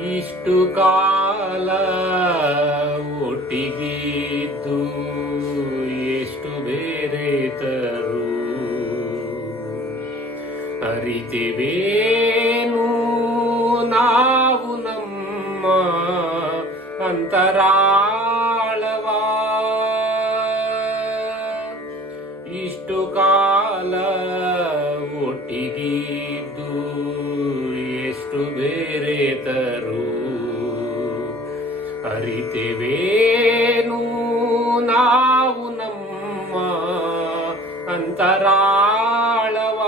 ಇಷ್ಟು ಕಾಲ ಒಟ್ಟಿಗಿದ್ದು ಎಷ್ಟು ಬೇರೆ ತರು? ಅರಿತಿವೇನು? ನಾವು ನಮ್ಮ ಅಂತರಾಳವ. ಇಷ್ಟು ಕಾಲ ಒಟ್ಟಿಗಿದ್ದು ಅರಿತೆವೇನು ನಾವು ನಮ್ಮ ಅಂತರಾಳವ.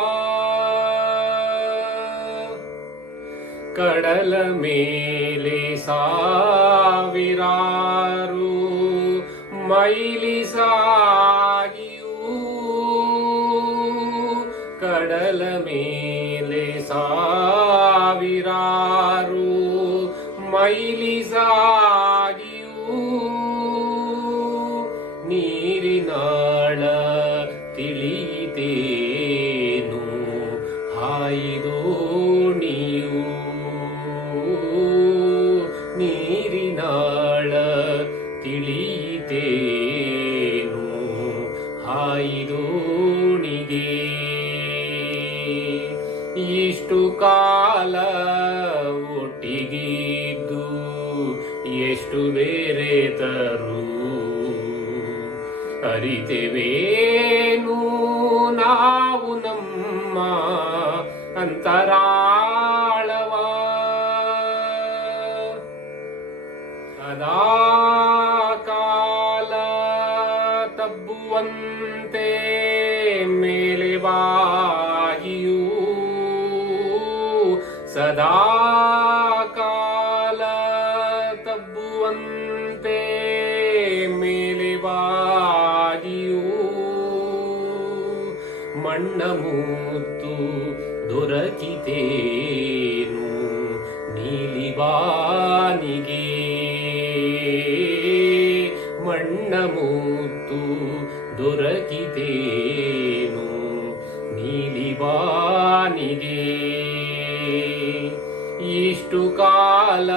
ಕಡಲ ಮೇಲೆ ಸಾವಿರಾರು ಮೈಲಿ ಕಡಲ ಮೇಲೆ ಸಾವಿರಾರು ಮೈಲಿ ಸಾಗಿಯೂ ನೀರಿನಾಳ ತಿಳಿತೇನು ಹಾಯಿದೋಣಿಯು ನೀರಿನಾಳ ತಿಳಿತೇನು ಹಾಯಿದೋಣಿಗೆ ಇಷ್ಟು ಕಾಲ ಒಟ್ಟಿಗಿದ್ದು ಎಷ್ಟು ಬೇರೆ ತರು ಅರಿತೆವೇನು? ನಾವು ನಮ್ಮ ಅಂತರಾಳವ. ಸದಾ ಕಾಲ ತಬ್ಬುವಂತೆ ಮೇಲೆ ಬಾಗಿಯೂ ಸದಾ ತಬ್ಬುವಂತೆ ಮೇಲೆ ಬಾಗಿಯೂ ಮಣ್ಣ ಮೂತ್ತು ದೊರಕಿತೇನು ನೀಲಿವಾನಿಗೆ. ಮಣ್ಣ ಮೂತು ದೊರಕಿತೇನು ನೀಲಿವಾನಿಗೆ. ಇಷ್ಟು ಕಾಲ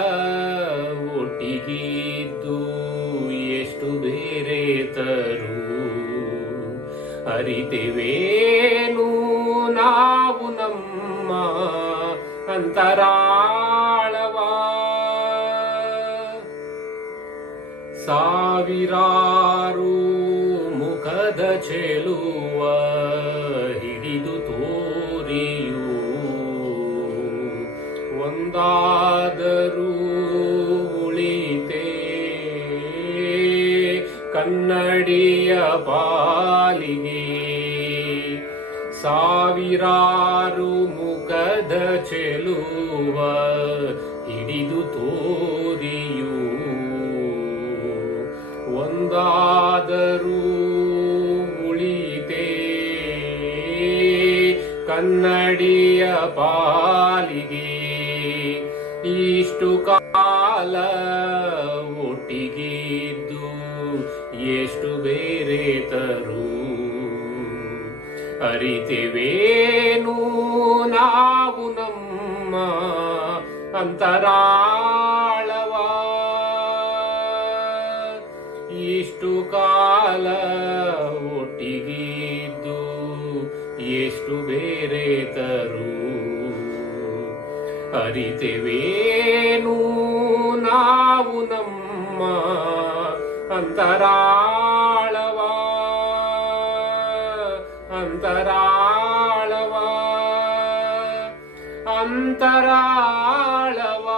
ಅರಿತೆವೇನು ನಾವು ನಮ್ಮ ಅಂತರಾಳವ. ಸಾವಿರಾರು ಮುಖದ ಚೆಲುವ ಹಿಡಿದು ತೋರಿಯೂ. ಒಂದಾದರೂ ಕನ್ನಡಿಯ ಬಾಲಿಗೆ. ಸಾವಿರಾರು ಮುಖದ ಚೆಲುವ ಹಿಡಿದು ತೋರಿಯು. ಒಂದಾದರೂ ಉಳಿತೆ. ಕನ್ನಡಿಯ ಪಾಲಿಗೆ. ಇಷ್ಟು ಕಾಲ ಒಟ್ಟಿಗಿದ್ದು ಎಷ್ಟು ಬೇರೆ ತರು ಅರಿತಿವೇನು? ನಾವು ನಮ್ಮ ಅಂತರಾಳವ. ಇಷ್ಟು ಕಾಲ ಒಟ್ಟಿಗಿದ್ದು, ಎಷ್ಟು ಬೇರೆ ತರು ಅರಿತಿವೇನು? ನಾವು ನಮ್ಮ ಅಂತರಾಳವ. ಅಂತರಾಳವ. ಅಂತರಾಳವ.